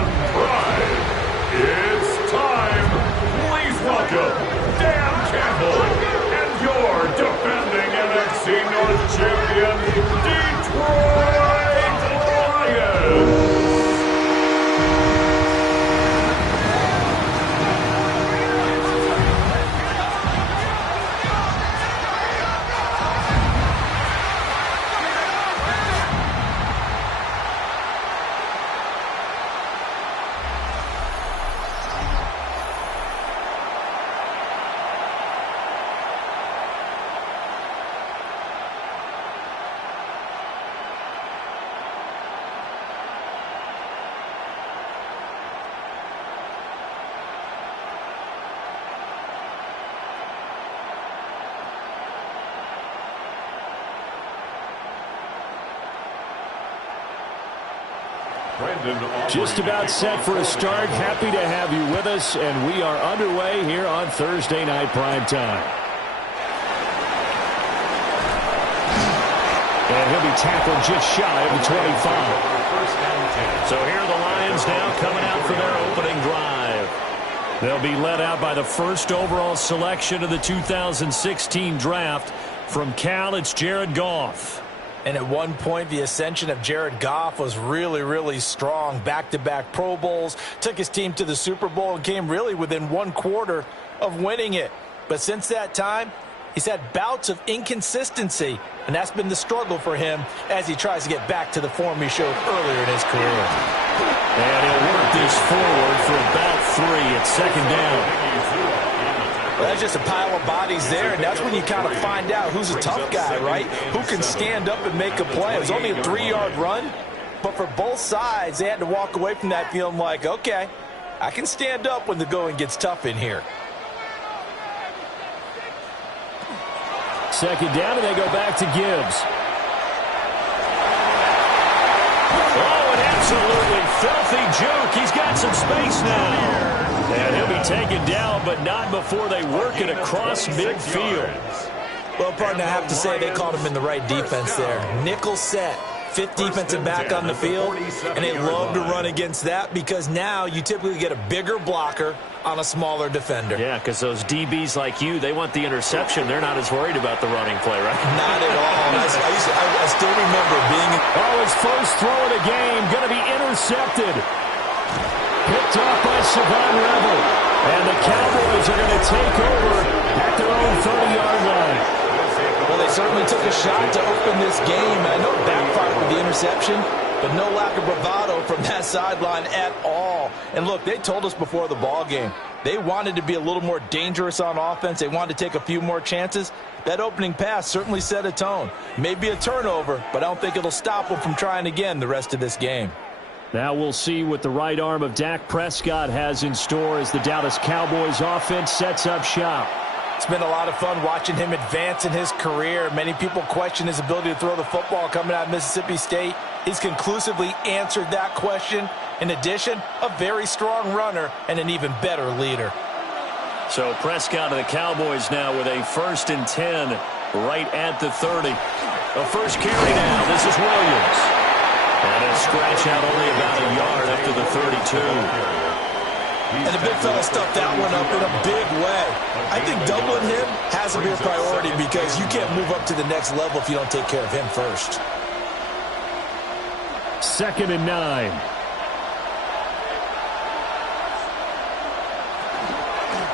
on Pride. It's time. Please welcome Dan Campbell and your defending NFC North champion, Detroit Lions. Just about set for a start. Happy to have you with us, and we are underway here on Thursday Night Primetime. And he'll be tackled just shy of the 25. So here are the Lions now coming out for their opening drive. They'll be led out by the first overall selection of the 2016 draft. From Cal, it's Jared Goff. And at one point, the ascension of Jared Goff was really, really strong. Back-to-back Pro Bowls, took his team to the Super Bowl, and came really within one quarter of winning it. But since that time, he's had bouts of inconsistency, and that's been the struggle for him as he tries to get back to the form he showed earlier in his career. And he'll work this forward for about 3 at second down. Well, that's just a pile of bodies there, and that's when you kind of find out who's a tough guy, right? Who can stand up and make a play. It was only a 3-yard run, but for both sides, they had to walk away from that feeling like, okay, I can stand up when the going gets tough in here. Second down, and they go back to Gibbs. Oh, an absolutely filthy juke. He's got some space now. And he'll be taken down, but not before they work it across midfield. Well, partner, I have to say they called him in the right defense there. Nickel set, 5th defensive back on the field, and they love to run against that because now you typically get a bigger blocker on a smaller defender. Yeah, because those DBs like you, they want the interception. They're not as worried about the running play, right? Not at all. I still remember being... Oh, his first throw of the game, going to be intercepted. Picked off by Savon Revel. And the Cowboys are going to take over at their own 30-yard line. Well, they certainly took a shot to open this game. I know it backfired with the interception, but no lack of bravado from that sideline at all. And look, they told us before the ball game, they wanted to be a little more dangerous on offense. They wanted to take a few more chances. That opening pass certainly set a tone. Maybe a turnover, but I don't think it'll stop them from trying again the rest of this game. Now we'll see what the right arm of Dak Prescott has in store as the Dallas Cowboys offense sets up shop. It's been a lot of fun watching him advance in his career. Many people question his ability to throw the football coming out of Mississippi State. He's conclusively answered that question. In addition, a very strong runner and an even better leader. So Prescott of the Cowboys now with a 1st and 10 right at the 30. A first carry now. This is Williams. And a scratch out only about a yard after the 32. And the big fella stuffed that one up in a big way. I think doubling him has to be a priority because you can't move up to the next level if you don't take care of him first. 2nd and 9.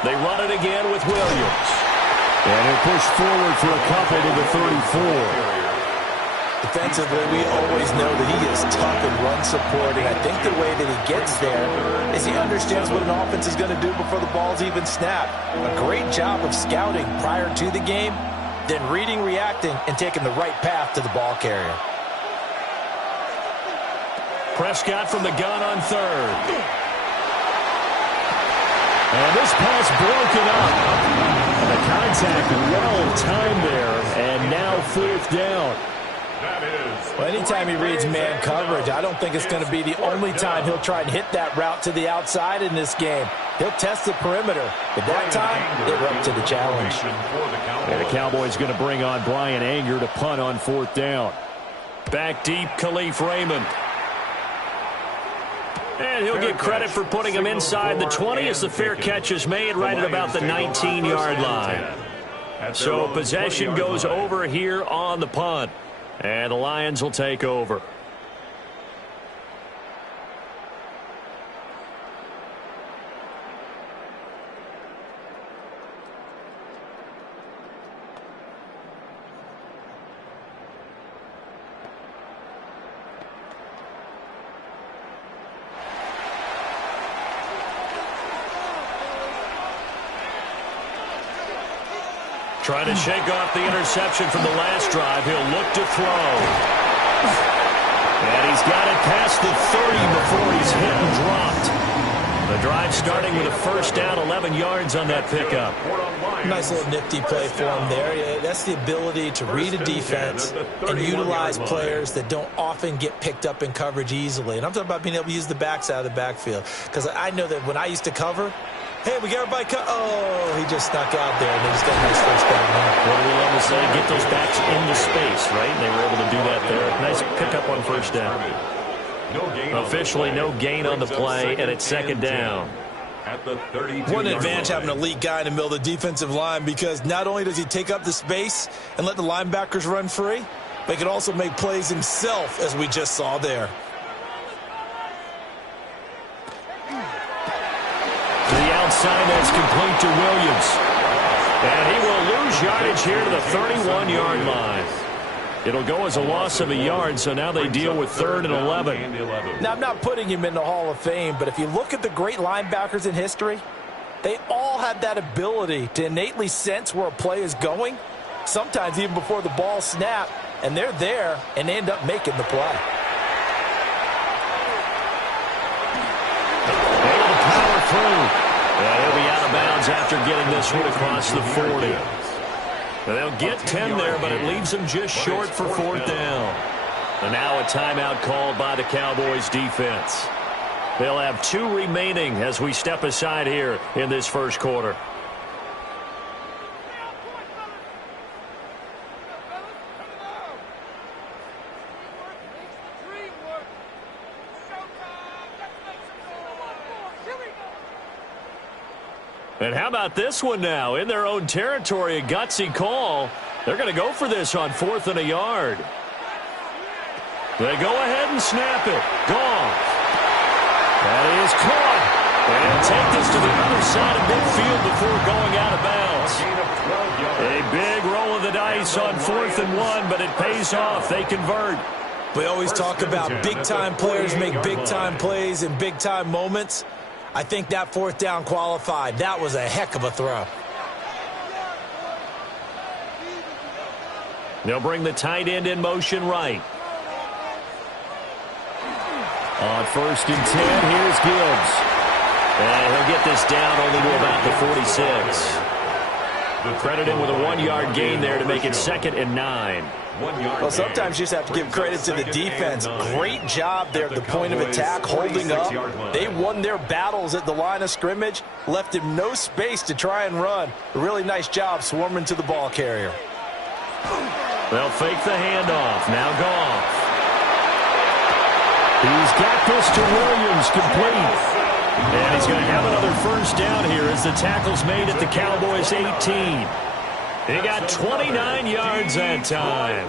They run it again with Williams. And he'll push forward for a couple to the 34. Defensively, we always know that he is tough in run support, and I think the way that he gets there is he understands what an offense is going to do before the ball's even snapped. A great job of scouting prior to the game, then reading, reacting, and taking the right path to the ball carrier. Prescott from the gun on 3rd. And this pass broken up. And the contact well timed there, and now 4th down. Well, anytime he reads man coverage, I don't think it's going to be the only time he'll try and hit that route to the outside in this game. He'll test the perimeter, but that time, they were up to the challenge. And the Cowboys going to bring on Brian Anger to punt on 4th down. Back deep, Khalif Raymond. And he'll get credit for putting him inside the 20 as the fair catch is made right at about the 19-yard line. So possession goes over here on the punt. And the Lions will take over. Trying to shake off the interception from the last drive. He'll look to throw. And he's got it past the 30 before he's hit and dropped. The drive starting with a first down, 11 yards on that pickup. Nice little nifty play for him there. Yeah, that's the ability to read a defense and utilize players that don't often get picked up in coverage easily. And I'm talking about being able to use the backs out of the backfield. Because I know that when I used to cover, hey, we got everybody cut. Oh, he just snuck out there, and they just got a nice first down. What do we love to say? Get those backs into space, right? And they were able to do that there. Nice pickup on first down. Officially no gain on the play, and it's second down. What an advantage having an elite guy in the middle of the defensive line, because not only does he take up the space and let the linebackers run free, but he can also make plays himself, as we just saw there. To the outside, that's complete to Williams. And he will lose yardage here to the 31-yard line. It'll go as a loss of a yard, so now they deal with 3rd and 11. Now, I'm not putting him in the Hall of Fame, but if you look at the great linebackers in history, they all have that ability to innately sense where a play is going, sometimes even before the ball snapped, and they're there, and they end up making the play. Able to power through. And he'll be out of bounds after getting this one across the 40. They'll get 10 there, but it leaves them just short for 4th down. And now a timeout called by the Cowboys defense. They'll have 2 remaining as we step aside here in this first quarter. And how about this one now? In their own territory, a gutsy call. They're going to go for this on 4th and a yard. They go ahead and snap it. Gone. That is caught. And take this to the other side of midfield before going out of bounds. A big roll of the dice on 4th and 1, but it pays off. They convert. We always talk about big-time players make big-time plays in big-time moments. I think that 4th down qualified. That was a heck of a throw. They'll bring the tight end in motion right. On 1st and 10, here's Gibbs. And he'll get this down only to about the 46. Credit him with a 1-yard gain there to make it 2nd and 9. Well, sometimes you just have to give credit to the defense. Great job there at the point of attack, holding up. They won their battles at the line of scrimmage, left him no space to try and run. A really nice job swarming to the ball carrier. They'll fake the handoff. Now Goff. He's got this to Williams, complete. And he's going to have another first down here as the tackle's made at the Cowboys 18. He got 29 yards that time.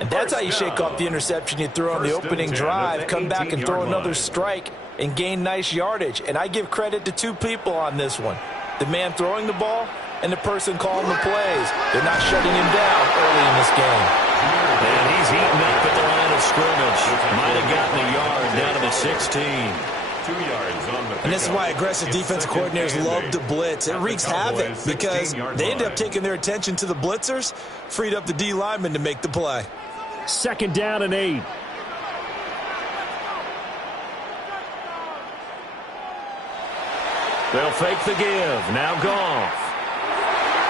And that's how you shake off the interception you threw on the opening drive, come back and throw another strike and gain nice yardage. And I give credit to 2 people on this one. The man throwing the ball and the person calling the plays. They're not shutting him down early in this game. And he's eaten up at the line of scrimmage. Might have gotten a yard down to the 16. 2 yards on the and this is why aggressive defensive coordinators love to blitz. It wreaks havoc because they end up taking their attention to the blitzers, freed up the D lineman to make the play. 2nd down and 8. They'll fake the give. Now Goff.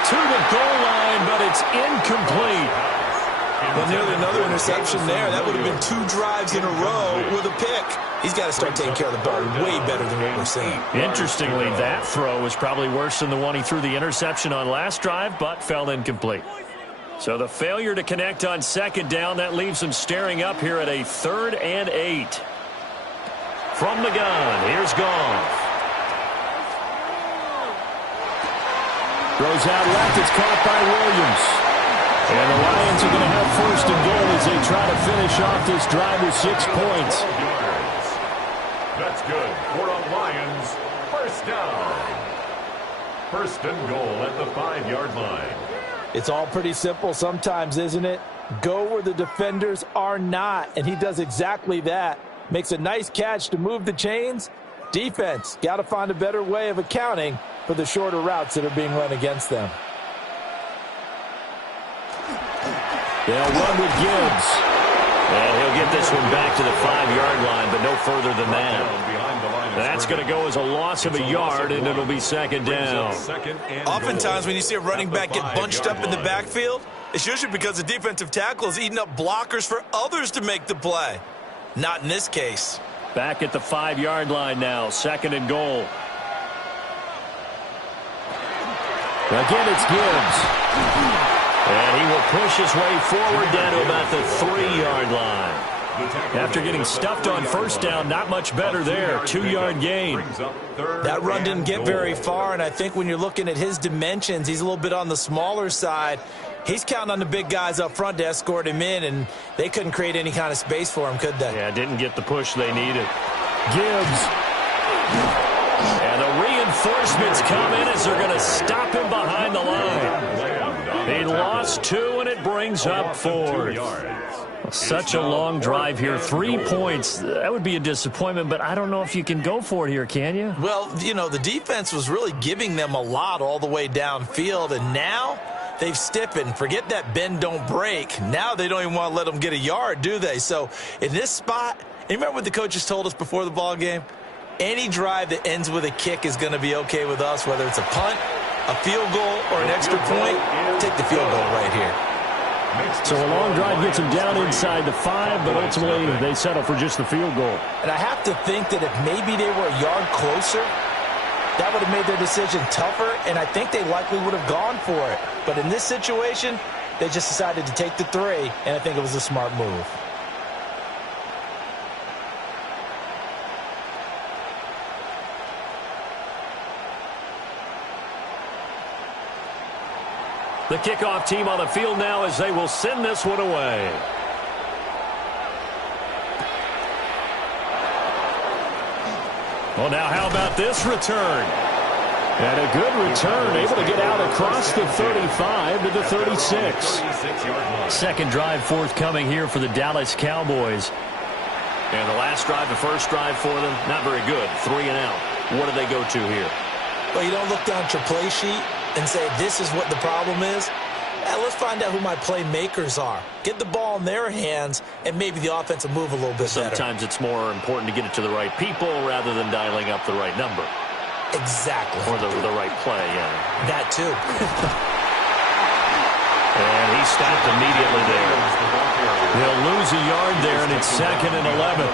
To the goal line, but it's incomplete. Well, nearly another interception there. That would have been 2 drives in a row with a pick. He's got to start taking care of the ball way better than what we're seeing. Interestingly, that throw was probably worse than the one he threw the interception on last drive, but fell incomplete. So the failure to connect on 2nd down, that leaves them staring up here at a 3rd and 8. From the gun, here's Goff. Throws out left, it's caught by Williams. And the Lions are going to have first and goal as they try to finish off this drive with 6 points. That's good for a Lions first down. First and goal at the 5-yard line. It's all pretty simple sometimes, isn't it? Go where the defenders are not, and he does exactly that. Makes a nice catch to move the chains. Defense, got to find a better way of accounting for the shorter routes that are being run against them. They'll run with Gibbs. And he'll get this one back to the 5-yard line, but no further than that. That's going to go as a loss of a yard, and it'll be second down. Oftentimes when you see a running back get bunched up in the backfield, it's usually because the defensive tackle is eating up blockers for others to make the play. Not in this case. Back at the 5-yard line now, second and goal. Again, it's Gibbs. And he will push his way forward down to about the 3-yard line. After getting stuffed on first down, not much better there. 2-yard gain. That run didn't get very far, and I think when you're looking at his dimensions, he's a little bit on the smaller side. He's counting on the big guys up front to escort him in, and they couldn't create any kind of space for him, could they? Yeah, didn't get the push they needed. Gibbs. And the reinforcements come in as they're going to stop him behind the line. He lost 2, and it brings up 4. Such a long drive here. 3 points. That would be a disappointment, but I don't know if you can go for it here, can you? Well, you know, the defense was really giving them a lot all the way downfield, and now they've stiffened. Forget that bend, don't break. Now they don't even want to let them get a yard, do they? So in this spot, you remember what the coaches told us before the ball game? Any drive that ends with a kick is going to be okay with us, whether it's a punt, a field goal, or an extra point. Take the field goal right here. So a long drive gets them down inside the 5, but ultimately they settle for just the field goal. And I have to think that if maybe they were a yard closer, that would have made their decision tougher, and I think they likely would have gone for it. But in this situation, they just decided to take the 3, and I think it was a smart move. The kickoff team on the field now as they will send this one away. Well, now how about this return? And a good return, able to get out across the 35 to the 36. Second drive forthcoming here for the Dallas Cowboys. And the last drive, the first drive for them, not very good. 3 and out. What do they go to here? Well, you don't look down at your play sheet and say, this is what the problem is. Let's find out who my playmakers are. Get the ball in their hands, and maybe the offense will move a little bit better. Sometimes it's more important to get it to the right people rather than dialing up the right number. Exactly. Or the right play, yeah. That too. And he stopped immediately there. They'll lose a yard there, and it's second and 11.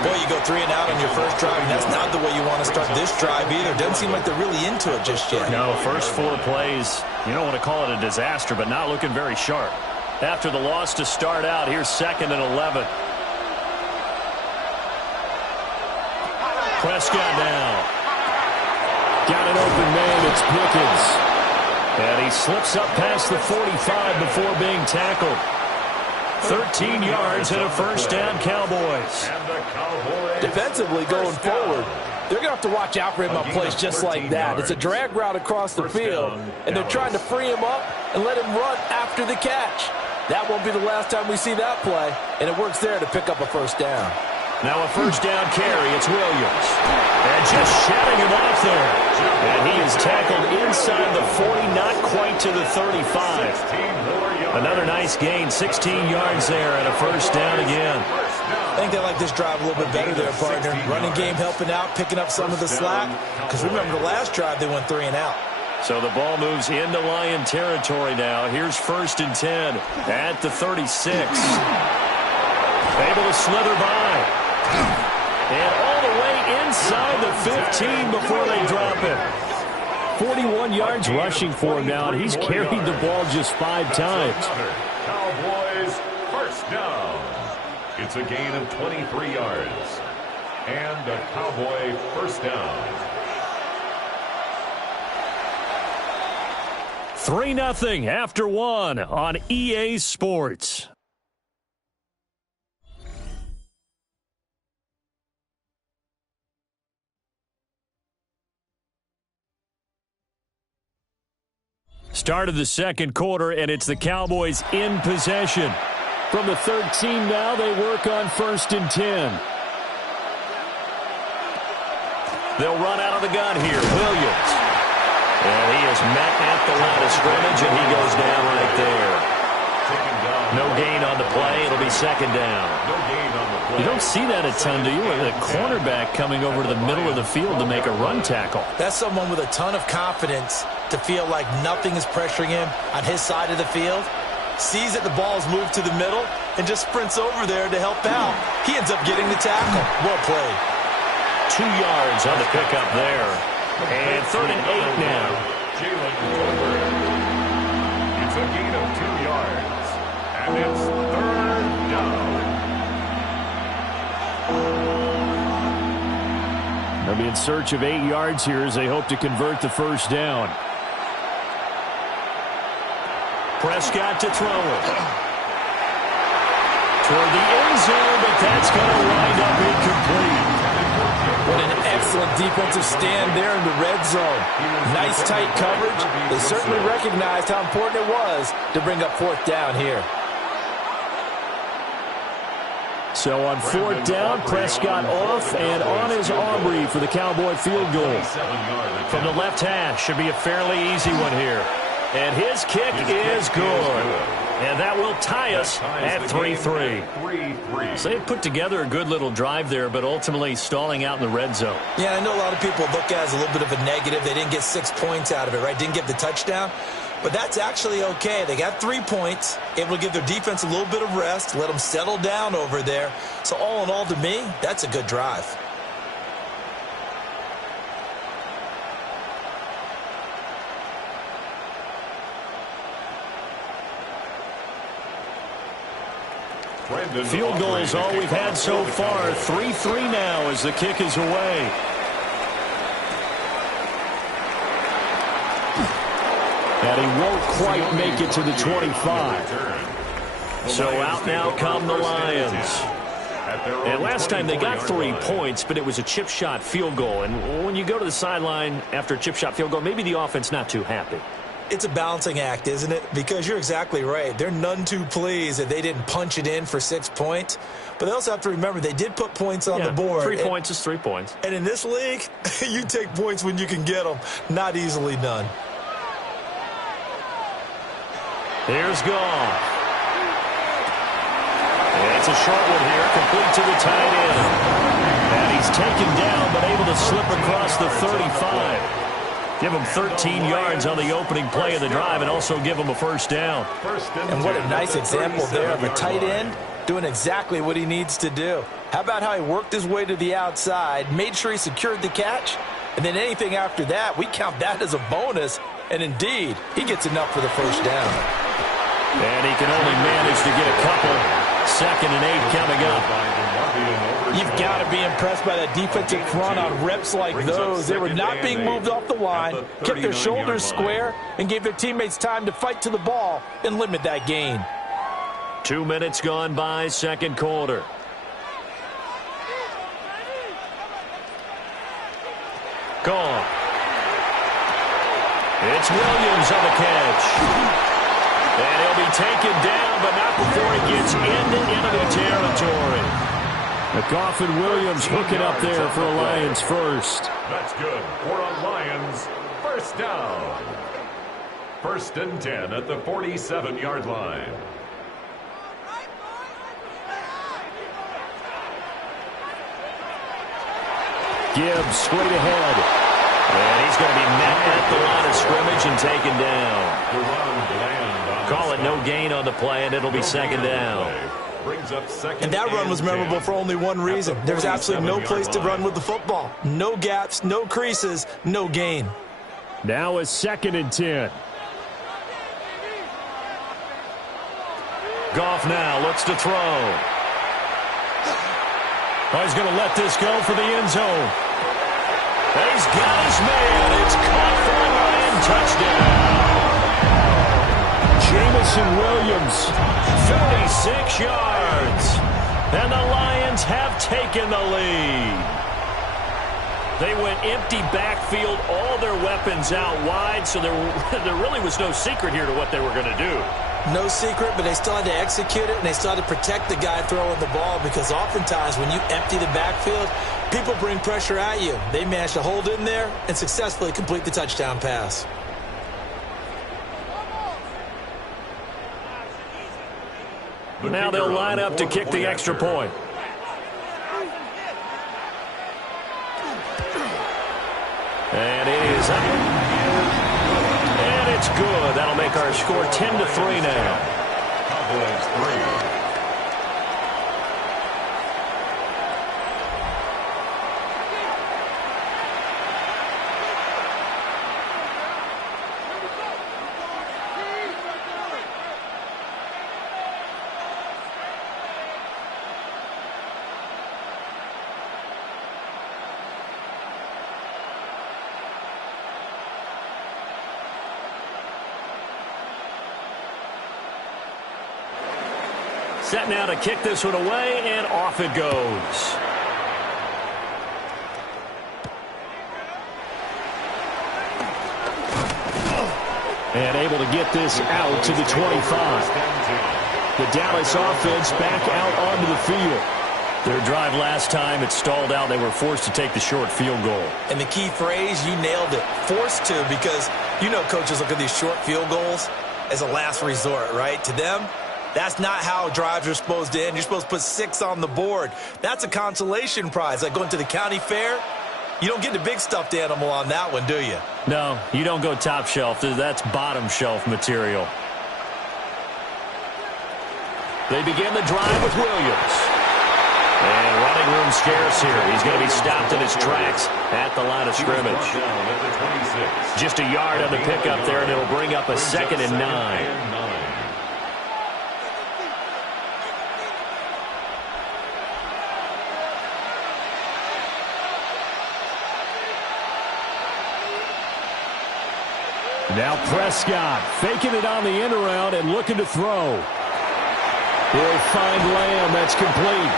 Boy, you go 3 and out on your first drive, and that's not the way you want to start this drive either. Doesn't seem like they're really into it just yet. No, first 4 plays, you don't want to call it a disaster, but not looking very sharp. After the loss to start out, here's second and 11. Prescott now. Got an open man, it's Pickens. And he slips up past the 45 before being tackled. 13 yards and a first down, Cowboys. Defensively going forward, they're going to have to watch out for him on plays just like that. It's a drag route across the field, and they're trying to free him up and let him run after the catch. That won't be the last time we see that play, and it works there to pick up a first down. Now a first down carry, it's Williams. And just shutting him off there. And he is tackled inside the 40, not quite to the 35. Another nice gain, 16 yards there, and a first down again. I think they like this drive a little bit better there, partner. Running game helping out, picking up some of the slack. Because remember the last drive, they went 3 and out. So the ball moves into Lion territory now. Here's first and 10 at the 36. Able to slither by. And all the way inside the 15 before they drop it. 41 yards rushing for him now, and he's carried the ball just 5 times. Cowboys first down. It's a gain of 23 yards. And a Cowboy first down. 3-0 after one on EA Sports. Start of the second quarter, and it's the Cowboys in possession. From the 13 now, they work on 1st and 10. They'll run out of the gun here. Williams. And he is met at the line of scrimmage, and he goes down right there. No gain on the play. It'll be second down. You don't see that a ton, do you? With a cornerback coming over to the middle of the field to make a run tackle. That's someone with a ton of confidence to feel like nothing is pressuring him on his side of the field. Sees that the ball is moved to the middle and just sprints over there to help out. He ends up getting the tackle. Well played. 2 yards on the pickup there. And 3rd and 8 now. It's a gain of 2 yards. And it's 3rd down. They'll be in search of 8 yards here as they hope to convert the first down. Prescott to throw it. Toward the end zone, but that's going to wind up incomplete. What an excellent defensive stand there in the red zone. Nice tight coverage. They certainly recognized how important it was to bring up 4th down here. So on 4th down, Prescott off and on is Aubrey for the Cowboy field goal. From the left hash, should be a fairly easy one here. And his kick is good. And that will tie us at 3-3. So they put together a good little drive there, but ultimately stalling out in the red zone. Yeah, I know a lot of people look at it as a little bit of a negative. They didn't get 6 points out of it, right? Didn't get the touchdown. But that's actually okay. They got 3 points, able to give their defense a little bit of rest, let them settle down over there. So all in all, to me, that's a good drive. Field goal is all we've had so far. 3-3 now as the kick is away. And he won't quite make it to the 25. So out now come the Lions. And last time they got 3 points, but it was a chip shot field goal. And when you go to the sideline after a chip shot field goal, maybe the offense not too happy. It's a balancing act, isn't it? Because you're exactly right. They're none too pleased that they didn't punch it in for 6 points. But they also have to remember they did put points on the board. 3 points is 3 points. And in this league, you take points when you can get them. Not easily done. Here's Goff. And it's a short one here, complete to the tight end. And he's taken down, but able to slip across the 35. Give him 13 yards on the opening play of the drive and also give him a first down. And what a nice example there of a tight end doing exactly what he needs to do. How about how he worked his way to the outside, made sure he secured the catch, and then anything after that, we count that as a bonus. And indeed, he gets enough for the first down. And he can only manage to get a couple. 2nd and 8 coming up. You've got to be impressed by that defensive front on reps like those. They were not being moved off the line, kept their shoulders square, and gave their teammates time to fight to the ball and limit that gain. 2 minutes gone by, second quarter. Gone. It's Williams on the catch. And he'll be taken down, but not before he gets into enemy territory. Goff and Williams hooking up there for a Lions first. That's good for a Lions first down. 1st and 10 at the 47-yard line. Gibbs straight ahead. And he's going to be met at the line of scrimmage and taken down. Call it no gain on the play, and it'll be second down. And that run was memorable for only one reason. There's absolutely no place to run with the football. No gaps, no creases, no gain. Now a 2nd and 10. Goff now looks to throw. Oh, he's going to let this go for the end zone. He's got his man. It's caught for a Lion touchdown. Jamison Williams, 36 yards. And the Lions have taken the lead. They went empty backfield, all their weapons out wide, so there really was no secret here to what they were going to do. No secret, but they still had to execute it, and they still had to protect the guy throwing the ball, because oftentimes when you empty the backfield, people bring pressure at you. They managed to hold in there and successfully complete the touchdown pass. Now they'll line up to kick the extra point. And it is up. And it's good. That'll make our score 10-3 now. Cowboys 3. Set now to kick this one away, and off it goes. And able to get this out to the 25. The Dallas offense back out onto the field. Their drive last time, it stalled out. They were forced to take the short field goal. And the key phrase, you nailed it. Forced to, because you know coaches look at these short field goals as a last resort, right? To them, that's not how drives are supposed to end. You're supposed to put 6 on the board. That's a consolation prize. Like going to the county fair, you don't get the big stuffed animal on that one, do you? No, you don't go top shelf. That's bottom shelf material. They begin the drive with Williams. And running room scarce here. He's going to be stopped in his tracks at the line of scrimmage. Just a yard on the pickup there, and it'll bring up a 2nd and 9. Now Prescott faking it on the end around and looking to throw. He'll find Lamb. That's complete.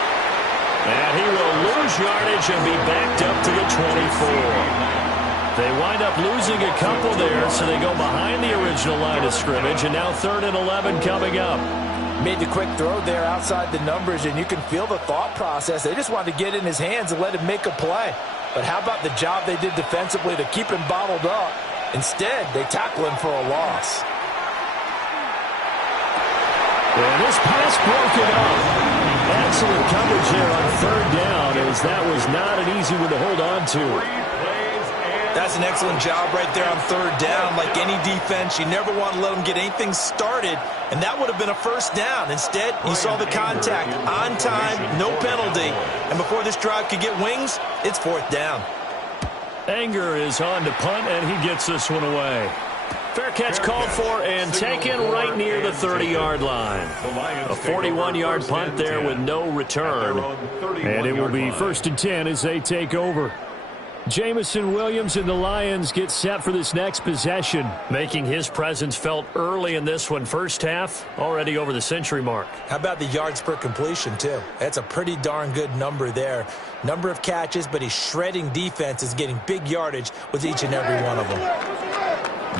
And he will lose yardage and be backed up to the 24. They wind up losing a couple there, so they go behind the original line of scrimmage, and now 3rd and 11 coming up. Made the quick throw there outside the numbers, and you can feel the thought process. They just wanted to get in his hands and let him make a play. But how about the job they did defensively to keep him bottled up? Instead, they tackle him for a loss. And this pass broken up. Excellent coverage there on 3rd down, as that was not an easy one to hold on to. That's an excellent job right there on 3rd down. Like any defense, you never want to let them get anything started, and that would have been a 1st down. Instead, you saw the contact on time, no penalty, and before this drive could get wings, it's 4th down. Anger is on to punt, and he gets this one away. Fair catch called for and taken right near the 30-yard line. A 41-yard punt there with no return. And it will be 1st and 10 as they take over. Jamison Williams and the Lions get set for this next possession, making his presence felt early in this one. First half, already over the century mark. How about the yards per completion, too? That's a pretty darn good number there. Number of catches, but he's shredding defense, is getting big yardage with each and every one of them.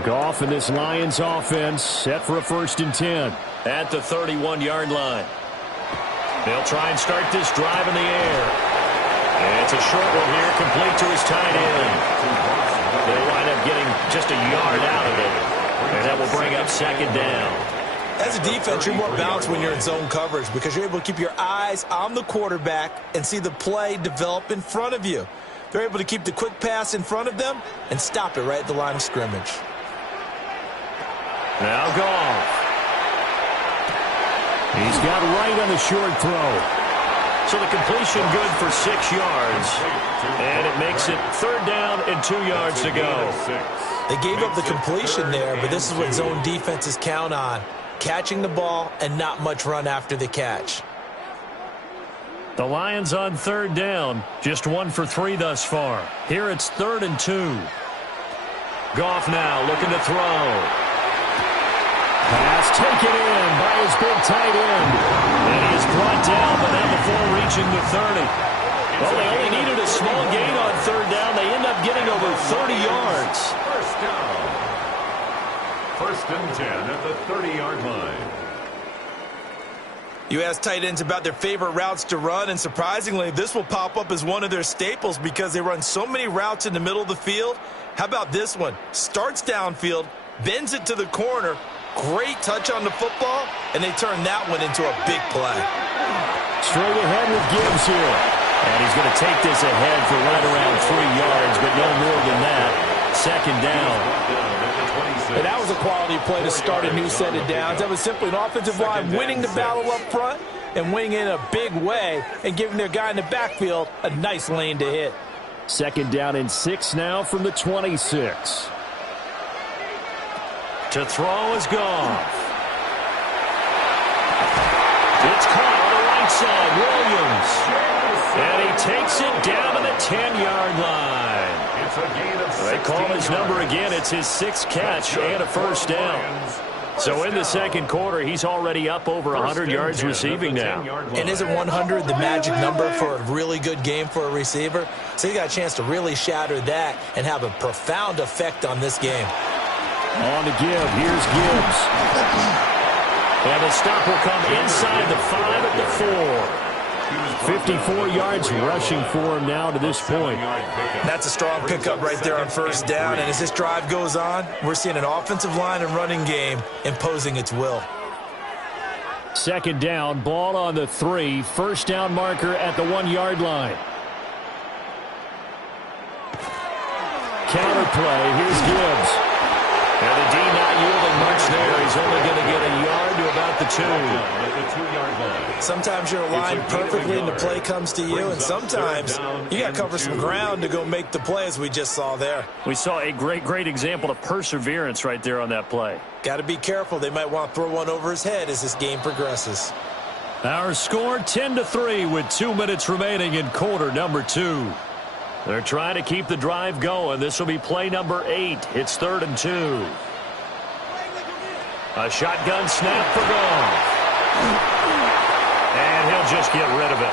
Goff and this Lions offense set for a 1st and 10 at the 31-yard line. They'll try and start this drive in the air. And it's a short one here, complete to his tight end. They wind up getting just a yard out of it. And that will bring up 2nd down. As a defense, you're more balanced when you're in zone coverage because you're able to keep your eyes on the quarterback and see the play develop in front of you. They're able to keep the quick pass in front of them and stop it right at the line of scrimmage. Now Goff. He's got right on the short throw. So the completion good for 6 yards. And it makes it 3rd down and 2 yards to go. They gave up the completion there, but this is what zone defenses count on. Catching the ball and not much run after the catch. The Lions on third down. Just 1 for 3 thus far. Here it's 3rd and 2. Goff now looking to throw. Pass taken in by his big tight end. And he is brought down, but not before reaching the 30. Well, they only needed a small gain on third down. They end up getting over 30 yards. First down. 1st and 10 at the 30-yard line. You ask tight ends about their favorite routes to run, and surprisingly, this will pop up as one of their staples because they run so many routes in the middle of the field. How about this one? Starts downfield, bends it to the corner, great touch on the football, and they turn that one into a big play. Straight ahead with Gibbs here. And he's going to take this ahead for right around 3 yards, but no more than that. 2nd down. And that was a quality play to start a new set of downs. That was simply an offensive line winning the battle up front and winning in a big way and giving their guy in the backfield a nice lane to hit. 2nd down and 6 now from the 26. To throw is Goff. It's caught on the right side. Williams. And he takes it down to the 10-yard line. They call his number again. It's his 6th catch and a 1st down. So in the 2nd quarter, he's already up over 100 yards receiving now. And isn't 100 the magic number for a really good game for a receiver? So you got a chance to really shatter that and have a profound effect on this game. On to give. Here's Gibbs. And the stop will come inside the 5 at the 4. 54 yards rushing for him now to this point. That's a strong pickup right there on 1st down. And as this drive goes on, we're seeing an offensive line and running game imposing its will. 2nd down, ball on the 3. 1st down marker at the 1-yard line. Counter play. Here's Gibbs. And the D not yielding much there. He's only going to get a yard to about the 2. Sometimes you're aligned perfectly and the play comes to you, and sometimes you got to cover some ground to go make the play, as we just saw there. We saw a great example of perseverance right there on that play. Got to be careful. They might want to throw one over his head as this game progresses. Our score 10-3 with 2 minutes remaining in quarter number 2. They're trying to keep the drive going. This will be play number 8. It's 3rd and 2. A shotgun snap for Goff. And he'll just get rid of it.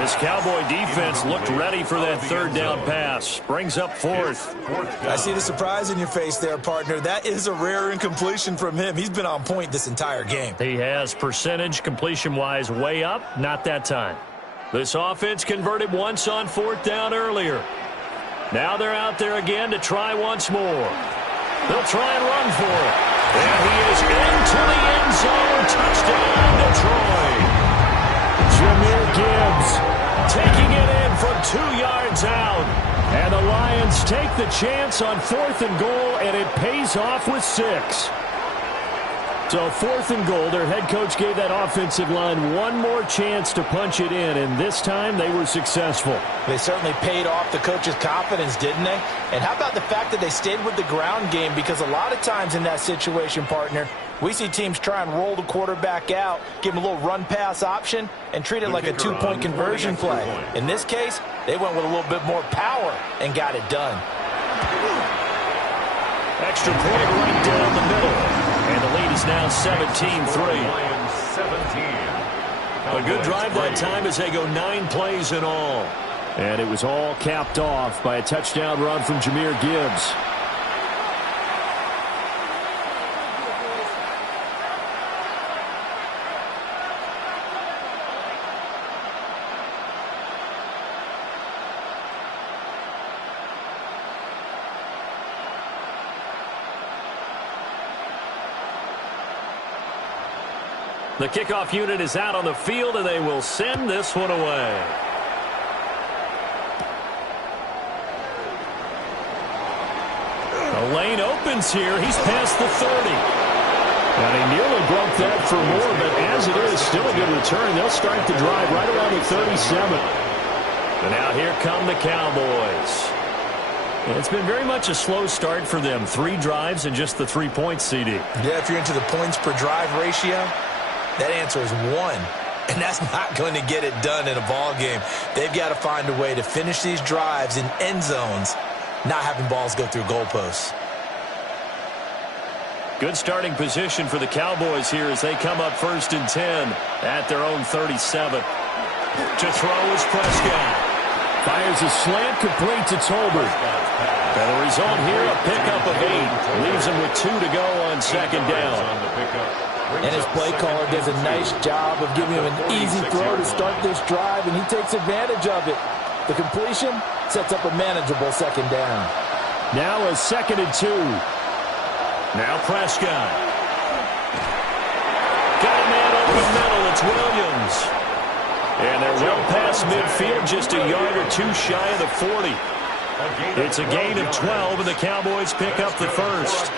This Cowboy defense looked ready for that 3rd down pass. Brings up 4th. I see the surprise in your face there, partner. That is a rare incompletion from him. He's been on point this entire game. He has percentage completion-wise way up. Not that time. This offense converted once on 4th down earlier. Now they're out there again to try once more. They'll try and run for it. And he is into the end zone. Touchdown, Detroit. Jahmyr Gibbs taking it in from 2 yards out. And the Lions take the chance on 4th and goal, and it pays off with 6. So 4th and goal, their head coach gave that offensive line one more chance to punch it in, and this time they were successful. They certainly paid off the coach's confidence, didn't they? And how about the fact that they stayed with the ground game? Because a lot of times in that situation, partner, we see teams try and roll the quarterback out, give him a little run-pass option, and treat it like a 2-point conversion play. In this case, they went with a little bit more power and got it done. Extra point right down the middle. And the lead is now 17-3. A good drive that time as they go 9 plays in all. And it was all capped off by a touchdown run from Jahmyr Gibbs. The kickoff unit is out on the field, and they will send this one away. The lane opens here. He's past the 30. And he nearly broke that for more, but as it is, still a good return. They'll start the drive right around the 37. And now here come the Cowboys. And it's been very much a slow start for them. 3 drives and just the 3 points, CD. Yeah, if you're into the points per drive ratio, that answer is 1. And that's not going to get it done in a ball game. They've got to find a way to finish these drives in end zones, not having balls go through goalposts. Good starting position for the Cowboys here as they come up 1st and 10 at their own 37. To throw is Prescott. Fires a slant, complete to Tolbert. And the result here, a pickup of 8. Leaves him with 2 to go on 2nd down. And his play caller does a nice job of giving him an easy throw to start this drive, and he takes advantage of it. The completion sets up a manageable 2nd down. Now a 2nd and 2. Now Prescott. Got a man over the middle. It's Williams. And they're well past midfield, just a yard or 2 shy of the 40. It's a gain of 12, and the Cowboys pick up the first.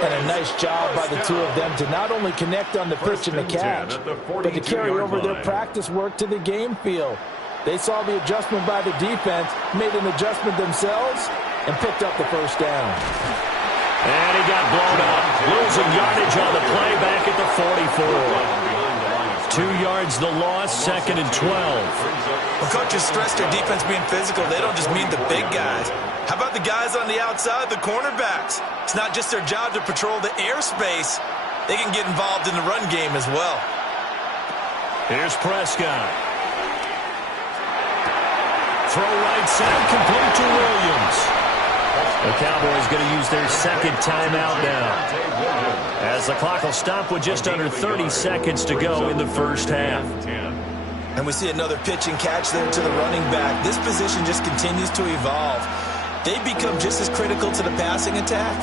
And a nice job by the two of them to not only connect on the pitch and the catch, but to carry over their practice work to the game field. They saw the adjustment by the defense, made an adjustment themselves, and picked up the 1st down. And he got blown up, losing yardage on the play back at the 44. 2 yards the loss, 2nd and 12. When coaches stress their defense being physical, they don't just mean the big guys. How about the guys on the outside, the cornerbacks? It's not just their job to patrol the airspace. They can get involved in the run game as well. Here's Prescott. Throw right side, complete to Williams. The Cowboys going to use their 2nd timeout now, as the clock will stop with just under 30 seconds to go in the 1st half. And we see another pitch and catch there to the running back. This position just continues to evolve. They become just as critical to the passing attack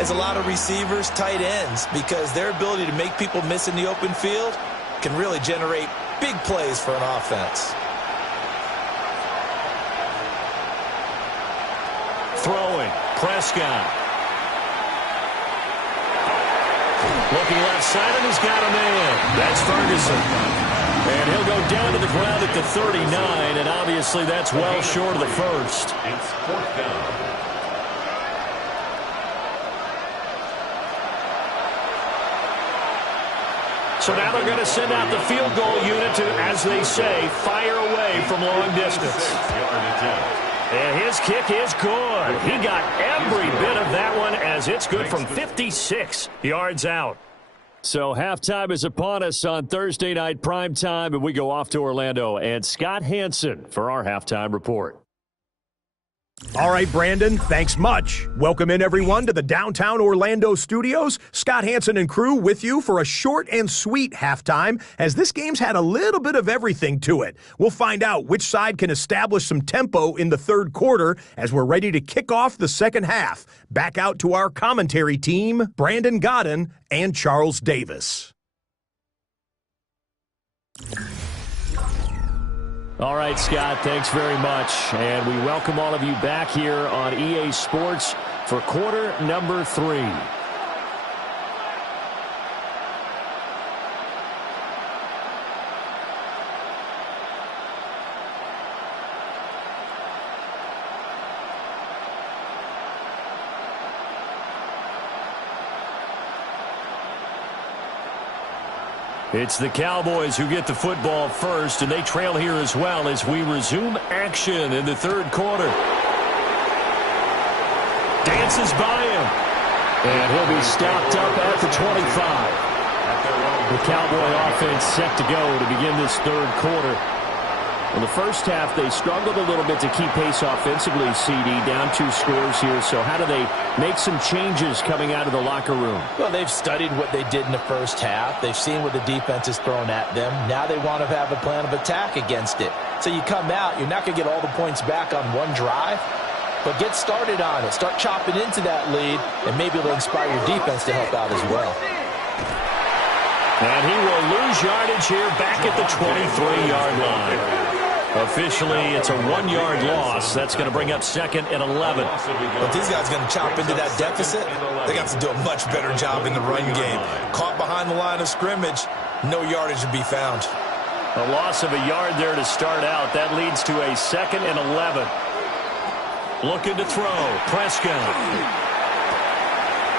as a lot of receivers, tight ends, because their ability to make people miss in the open field can really generate big plays for an offense. Throwing, Prescott. Looking left side, and he's got a man. That's Ferguson. And he'll go down to the ground at the 39, and obviously that's well short of the 1st. It's 4th down. So now they're going to send out the field goal unit to, as they say, fire away from long distance. And his kick is good. He got every bit of that one, as it's good from 56 yards out. So halftime is upon us on Thursday night primetime, and we go off to Orlando. And Scott Hansen for our halftime report. All right, Brandon, thanks much. Welcome in, everyone, to the downtown Orlando studios. Scott Hansen and crew with you for a short and sweet halftime, as this game's had a little bit of everything to it. We'll find out which side can establish some tempo in the 3rd quarter as we're ready to kick off the 2nd half. Back out to our commentary team, Brandon Godden and Charles Davis. All right, Scott, thanks very much. And we welcome all of you back here on EA Sports for quarter number 3. It's the Cowboys who get the football first, and they trail here as well as we resume action in the 3rd quarter. Dances by him, and he'll be stopped up at the 25. The Cowboy offense set to go to begin this 3rd quarter. In the 1st half, they struggled a little bit to keep pace offensively, CD, down 2 scores here. So how do they make some changes coming out of the locker room? Well, they've studied what they did in the 1st half. They've seen what the defense has thrown at them. Now they want to have a plan of attack against it. So you come out, you're not going to get all the points back on one drive, but get started on it. Start chopping into that lead, and maybe it'll inspire your defense to help out as well. And he will lose yardage here back at the 23-yard line. Officially, it's a 1-yard loss. That's going to bring up 2nd and 11. But these guys are going to chop into that deficit. They got to do a much better job in the run game. Caught behind the line of scrimmage, no yardage to be found. A loss of a yard there to start out. That leads to a 2nd and 11. Looking to throw. Prescott.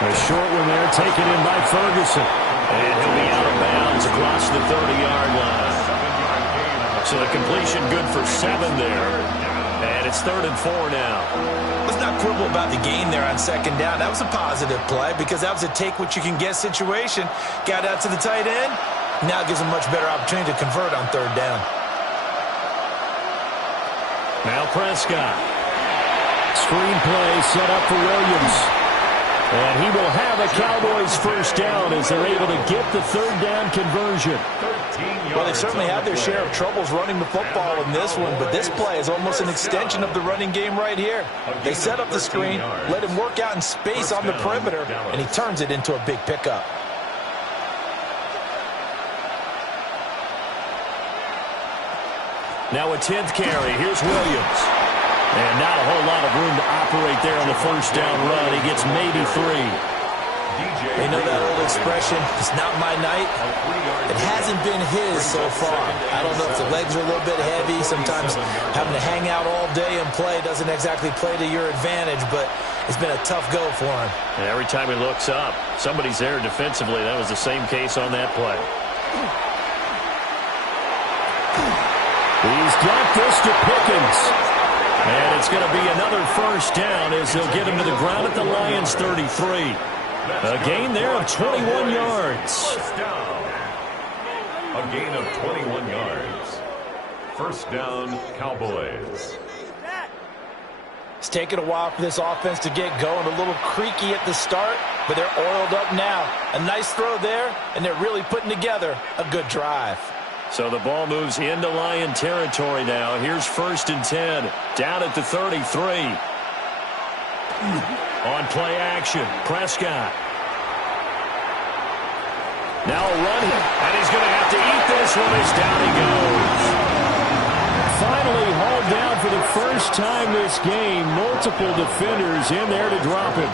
A short one there taken in by Ferguson. And he'll be out of bounds across the 30-yard line. So the completion good for 7 there. And it's 3rd and 4 now. Let's not quibble about the gain there on 2nd down. That was a positive play because that was a take-what-you-can-get situation. Got out to the tight end. Now it gives them a much better opportunity to convert on 3rd down. Now Prescott. Screenplay set up for Williams. And he will have a Cowboys first down as they're able to get the 3rd down conversion. Well, they certainly had their share of troubles running the football in this one, but this play is almost an extension of the running game right here. They set up the screen, let him work out in space on the perimeter, and he turns it into a big pickup. Now a 10th carry. Here's Williams. And not a whole lot of room to operate there on the first down run. He gets maybe 3. They know that old expression, it's not my night. It hasn't been his so far. I don't know if the legs are a little bit heavy. Sometimes having to hang out all day and play doesn't exactly play to your advantage, but it's been a tough go for him. And every time he looks up, somebody's there defensively. That was the same case on that play. He's got this to Pickens. And it's going to be another first down as they'll get him to the ground at the Lions' 33. A gain there of 21 yards. First down. A gain of 21 yards. First down, Cowboys. It's taken a while for this offense to get going. A little creaky at the start, but they're oiled up now. A nice throw there, and they're really putting together a good drive. So the ball moves into Lion territory now. Here's 1st and 10. Down at the 33. On play action, Prescott. Now a run, and he's going to have to eat this one as down he goes. Finally hauled down for the first time this game. Multiple defenders in there to drop him.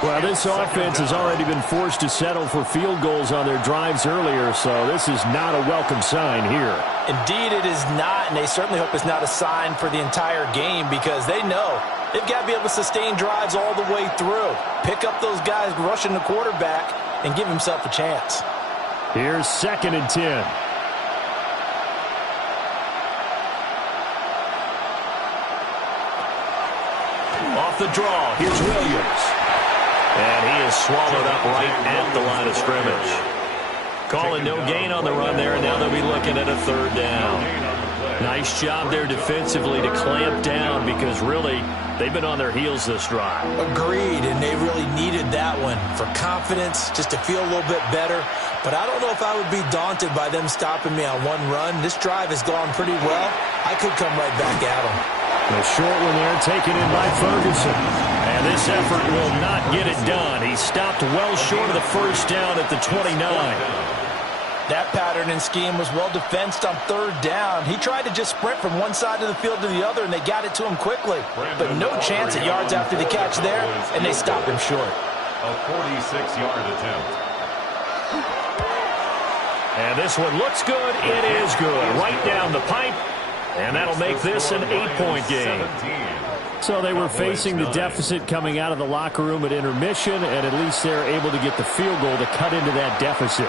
Well, this offense has already been forced to settle for field goals on their drives earlier, so this is not a welcome sign here. Indeed, it is not, and they certainly hope it's not a sign for the entire game because they know they've got to be able to sustain drives all the way through. Pick up those guys rushing the quarterback and give himself a chance. Here's 2nd and 10. Off the draw, here's Williams. And he is swallowed up right at the line of scrimmage. Calling no gain on the run there, and now they'll be looking at a 3rd down. Nice job there defensively to clamp down because really they've been on their heels this drive. Agreed, and they really needed that one for confidence, just to feel a little bit better. But I don't know if I would be daunted by them stopping me on one run. This drive has gone pretty well. I could come right back at them. The short one there taken in by Ferguson. And this effort will not get it done. He stopped well short of the first down at the 29. That pattern and scheme was well defensed on 3rd down. He tried to just sprint from one side of the field to the other, and they got it to him quickly. But no chance at yards after the catch there, and they stopped him short. A 46-yard attempt. And this one looks good. It is good. Right down the pipe. And that'll make this an 8-point game. So they were facing the deficit coming out of the locker room at intermission, and at least they're able to get the field goal to cut into that deficit.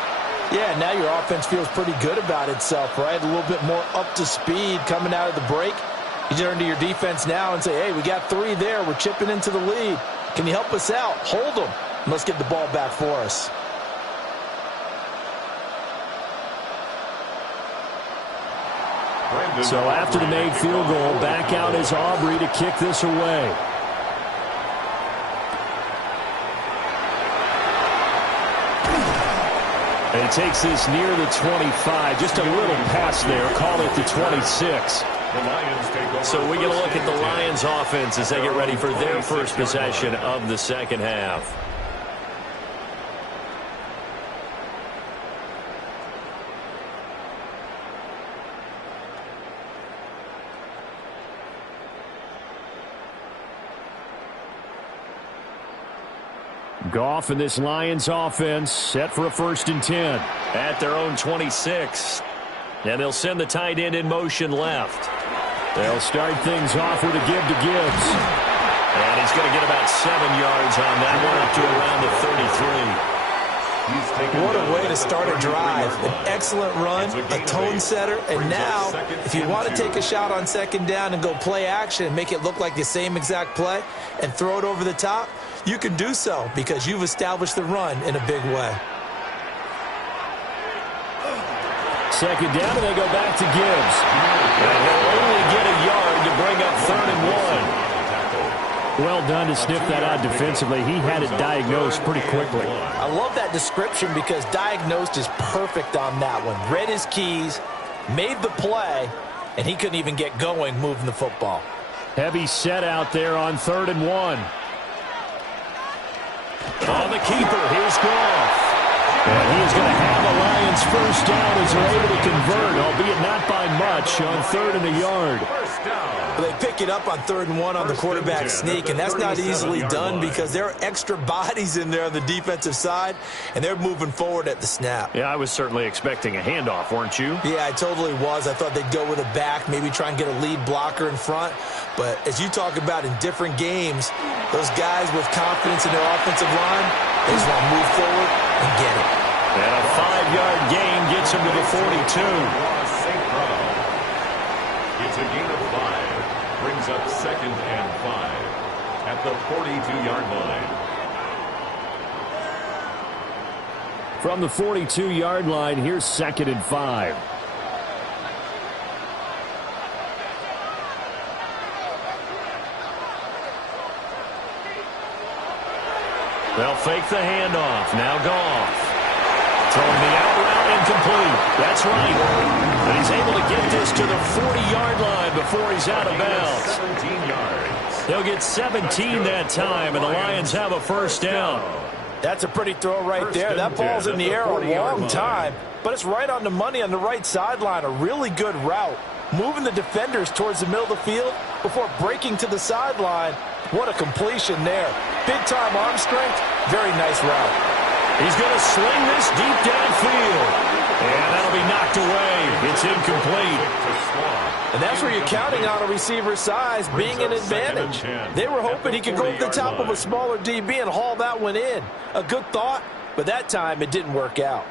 Yeah, now your offense feels pretty good about itself, right? A little bit more up to speed coming out of the break. You turn to your defense now and say, hey, we got 3 there. We're chipping into the lead. Can you help us out? Hold them. And let's get the ball back for us. So after the made field goal, back out is Aubrey to kick this away. And it takes this near the 25. Just a little pass there. Call it the 26. So we get a look at the Lions offense as they get ready for their first possession of the second half. Goff and this Lions offense set for a 1st and 10 at their own 26. And they'll send the tight end in motion left. They'll start things off with a give to Gibbs. And he's going to get about 7 yards on that one up to around the 33. What a way to start a drive. An excellent run, a tone setter, and now, if you want to take a shot on second down and go play action and make it look like the same exact play and throw it over the top, you can do so because you've established the run in a big way. Second down, and they go back to Gibbs. And he'll only get a yard to bring up 3rd and 1. Well done to sniff that out defensively. He had it diagnosed pretty quickly. I love that description because diagnosed is perfect on that one. Read his keys, made the play, and he couldn't even get going moving the football. Heavy set out there on 3rd and 1. On the keeper, here's Goff. And he is going to have the Lions first down as they're able to convert, albeit not by much, on 3rd and a yard. They pick it up on 3rd and 1 on the quarterback sneak, and that's not easily done because there are extra bodies in there on the defensive side, and they're moving forward at the snap. Yeah, I was certainly expecting a handoff, weren't you? Yeah, I totally was. I thought they'd go with a back, maybe try and get a lead blocker in front. But as you talk about in different games, those guys with confidence in their offensive line, they just want to move forward and get it. And a 5-yard gain gets him to the 42. It's a gain of 5. Brings up 2nd and 5 at the 42-yard line. From the 42-yard line, here's 2nd and 5. They'll fake the handoff. Now Goff. Throwing the out route incomplete. That's right. And he's able to get this to the 40-yard line before he's out of bounds. 17 yards. He'll get 17 that time, and the Lions have a first down. That's a pretty throw right there. That ball's in the air a long time, but it's right on the money on the right sideline. A really good route. Moving the defenders towards the middle of the field before breaking to the sideline. What a completion there. Big-time arm strength. Very nice route. He's going to sling this deep downfield. And that'll be knocked away. It's incomplete. And that's where you're counting on a receiver's size being an advantage. They were hoping he could go over the top of a smaller DB and haul that one in. A good thought, but that time it didn't work out.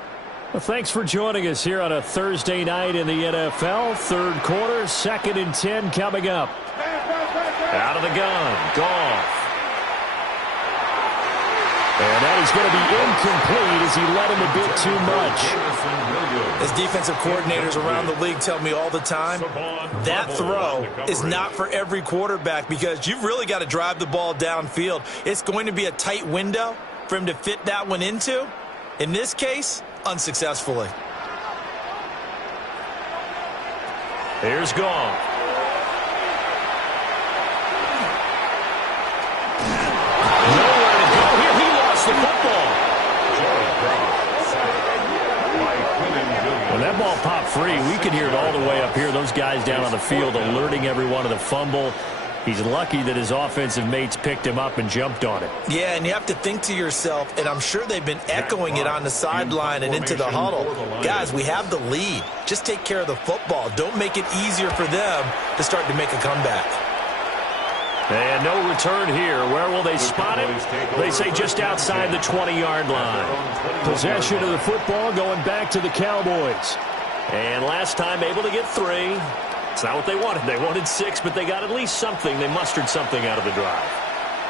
Well, thanks for joining us here on a Thursday night in the NFL. 3rd quarter, 2nd and 10 coming up. Out of the gun, Goff. And that is going to be incomplete as he led him a bit too much. As defensive coordinators around the league tell me all the time, that throw is not for every quarterback because you've really got to drive the ball downfield. It's going to be a tight window for him to fit that one into. In this case, unsuccessfully. Here's Goff. Nowhere to go here. He lost the football. When that ball popped free, we could hear it all the way up here. Those guys down on the field alerting everyone of the fumble. He's lucky that his offensive mates picked him up and jumped on it. Yeah, and you have to think to yourself, and I'm sure they've been echoing it on the sideline and into the huddle. Guys, we have the lead. Just take care of the football. Don't make it easier for them to start to make a comeback. And no return here. Where will they spot him? They say just outside the 20-yard line. Possession of the football going back to the Cowboys. And last time able to get 3. It's not what they wanted. They wanted 6, but they got at least something. They mustered something out of the drive.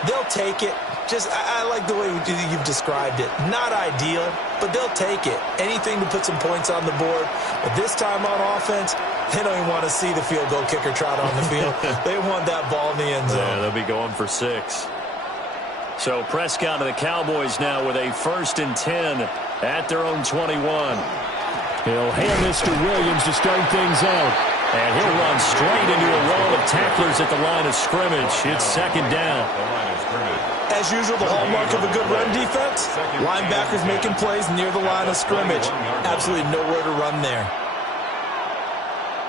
They'll take it. I like the way you've described it. Not ideal, but they'll take it. Anything to put some points on the board. But this time on offense, they don't even want to see the field goal kicker trot on the field. They want that ball in the end zone. Yeah, they'll be going for 6. So Prescott and the Cowboys now with a 1st and 10 at their own 21. He'll hand this to Williams to start things out. And he'll run straight into a wall of tacklers at the line of scrimmage. It's 2nd down. As usual, the hallmark of a good run defense, linebackers making plays near the line of scrimmage. Absolutely nowhere to run there.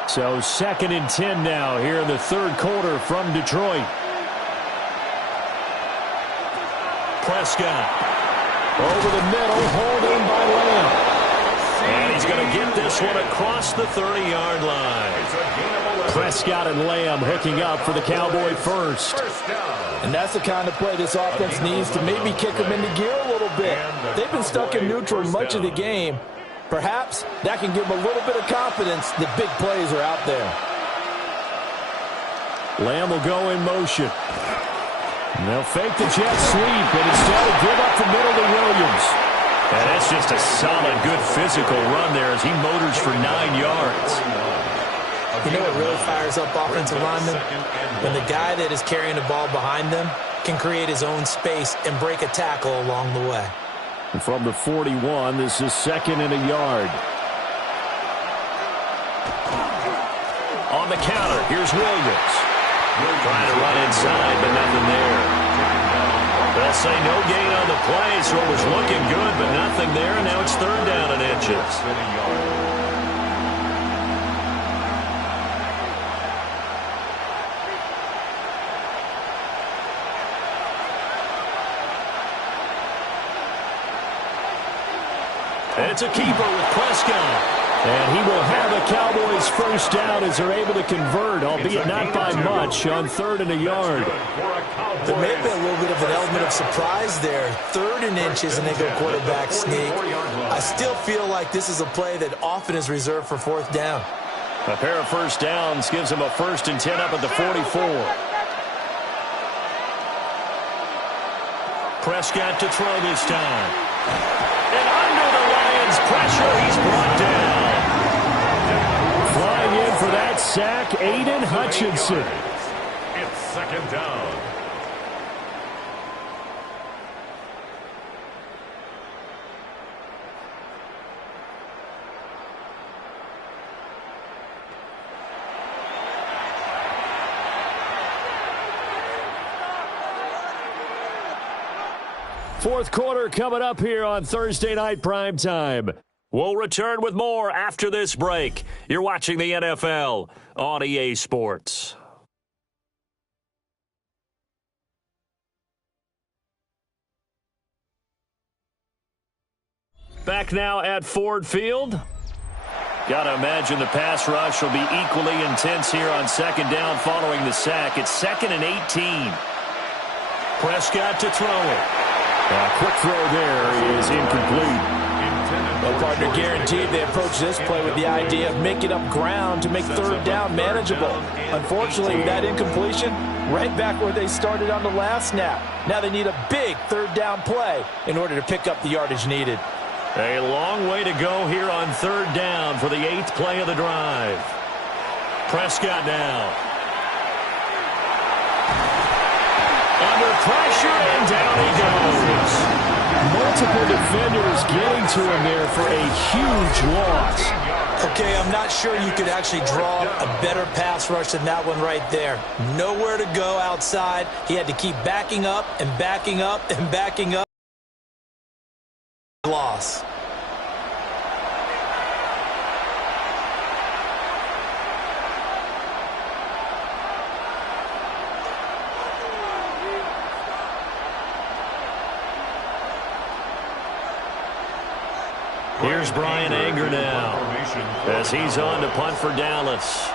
So 2nd and 10 now here in the 3rd quarter from Detroit. Prescott over the middle, hauled in by Lamb. And he's going to get this one across the 30-yard line. Prescott and Lamb hooking up for the Cowboy first. And that's the kind of play this offense needs to maybe kick them into gear a little bit. They've been stuck in neutral much of the game. Perhaps that can give them a little bit of confidence that big plays are out there. Lamb will go in motion. And they'll fake the jet sweep, and instead of give up the middle to Williams. And that's just a solid, good physical run there as he motors for 9 yards. You know what really fires up offensive linemen? When the guy that is carrying the ball behind them can create his own space and break a tackle along the way. And from the 41, this is 2nd and a yard. On the counter, here's Williams. Trying to run inside, but nothing there. They'll say no gain on the play, so it was looking good, but nothing there, and now it's 3rd down and inches. And it's a keeper with Prescott. And he will have a Cowboys first down as they're able to convert, albeit not by much, on 3rd and a yard. There may have been a little bit of an element of surprise there. 3rd and inches, and they go quarterback sneak. I still feel like this is a play that often is reserved for 4th down. A pair of first downs gives him a 1st and 10 up at the 44. Prescott to throw this time. And under the Lions' pressure, he's brought down. Flying in for that sack, Aiden Hutchinson. It's 2nd down. Fourth quarter coming up here on Thursday Night Primetime. We'll return with more after this break. You're watching the NFL on EA Sports. Back now at Ford Field. Got to imagine the pass rush will be equally intense here on 2nd down following the sack. It's 2nd and 18. Prescott to throw it. A quick throw there is incomplete. Well, partner, guaranteed they approach this play with the idea of making up ground to make 3rd down manageable. Unfortunately, with that incompletion, right back where they started on the last snap. Now they need a big 3rd down play in order to pick up the yardage needed. A long way to go here on 3rd down for the 8th play of the drive. Prescott now. Under pressure, and down he goes. Multiple defenders getting to him there for a huge loss. Okay, I'm not sure you could actually draw a better pass rush than that one right there. Nowhere to go outside. He had to keep backing up and backing up and backing up. Loss. Here's Brian Anger now as he's on to punt for Dallas.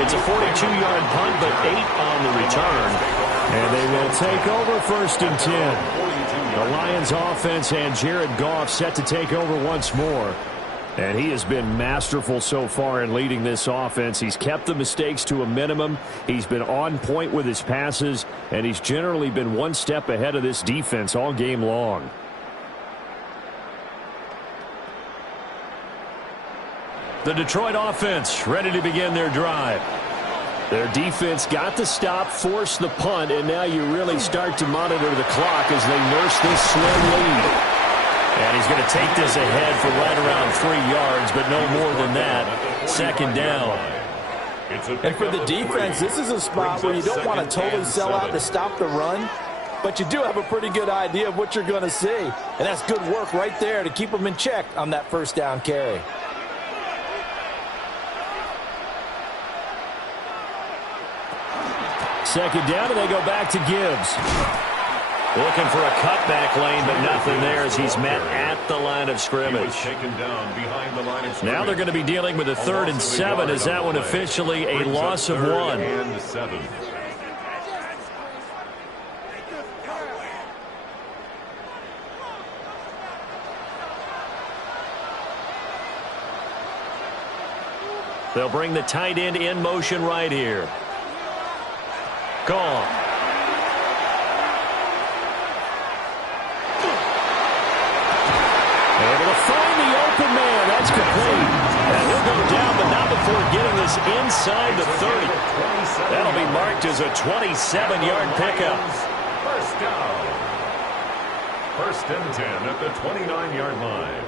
It's a 42-yard punt, but 8 on the return. And they will take over 1st and 10. The Lions offense and Jared Goff set to take over once more. And he has been masterful so far in leading this offense. He's kept the mistakes to a minimum. He's been on point with his passes, and he's generally been one step ahead of this defense all game long. The Detroit offense ready to begin their drive. Their defense got the stop, forced the punt, and now you really start to monitor the clock as they nurse this slim lead. And he's going to take this ahead for right around 3 yards, but no more than that. 2nd down. And for the defense, this is a spot where you don't want to totally sell out to stop the run, but you do have a pretty good idea of what you're going to see. And that's good work right there to keep them in check on that 1st down carry. Second down, and they go back to Gibbs. Looking for a cutback lane, but nothing there as he's met at the line of scrimmage. Now they're going to be dealing with a 3rd and 7 as that one officially a loss of 1. They'll bring the tight end in motion right here. Gone. Able to find the open man. That's complete. And he'll go down, but not before getting this inside the 30. That'll be marked as a 27-yard pickup. First down. 1st and 10 at the 29-yard line.